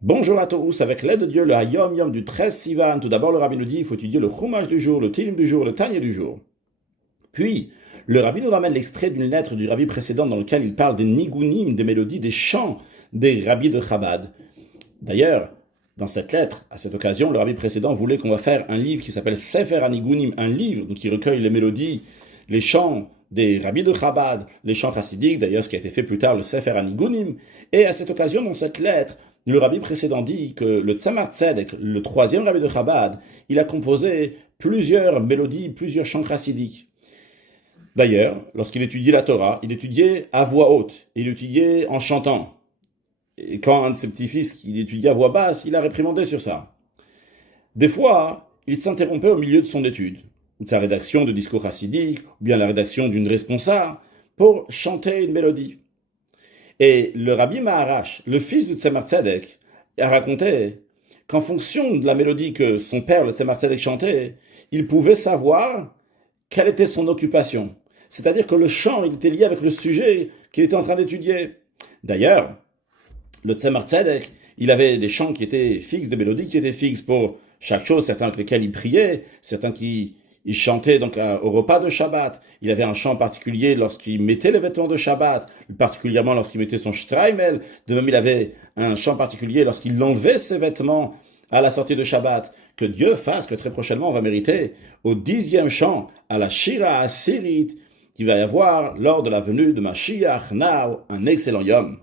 Bonjour à tous, avec l'aide de Dieu, le Hayom Yom du 13 Sivan. Tout d'abord, le rabbi nous dit il faut étudier le Chumash du jour, le Tilim du jour, le Tanya du jour. Puis, le rabbi nous ramène l'extrait d'une lettre du rabbi précédent dans lequel il parle des nigunim, des mélodies, des chants des rabbis de Chabad. D'ailleurs, dans cette lettre, à cette occasion, le rabbi précédent voulait qu'on va faire un livre qui s'appelle Sefer Anigunim, un livre qui recueille les mélodies, les chants des rabbis de Chabad, les chants chassidiques, d'ailleurs ce qui a été fait plus tard, le Sefer Anigunim. Et à cette occasion, dans cette lettre, le rabbi précédent dit que le Tzemar Tzedek, le troisième rabbi de Chabad, il a composé plusieurs mélodies, plusieurs chants chassidiques. D'ailleurs, lorsqu'il étudiait la Torah, il étudiait à voix haute, il étudiait en chantant. Et quand un de ses petits-fils, il étudiait à voix basse, il a réprimandé sur ça. Des fois, il s'interrompait au milieu de son étude, ou de sa rédaction de discours chassidique, ou bien la rédaction d'une responsa, pour chanter une mélodie. Et le Rabbi Maharash, le fils du Tzemar Tzedek, a raconté qu'en fonction de la mélodie que son père, le Tzemar Tzedek, chantait, il pouvait savoir quelle était son occupation. C'est-à-dire que le chant, il était lié avec le sujet qu'il était en train d'étudier. D'ailleurs, le Tzemar Tzedek, il avait des chants qui étaient fixes, des mélodies qui étaient fixes pour chaque chose, certains avec lesquels il priait, certains qui il chantait donc au repas de Shabbat. Il avait un chant particulier lorsqu'il mettait les vêtements de Shabbat, particulièrement lorsqu'il mettait son shtreimel. De même, il avait un chant particulier lorsqu'il enlevait ses vêtements à la sortie de Shabbat. Que Dieu fasse que très prochainement on va mériter au 10e chant, à la Shira Asirit, qui va y avoir lors de la venue de Mashiach Now, un excellent Yom.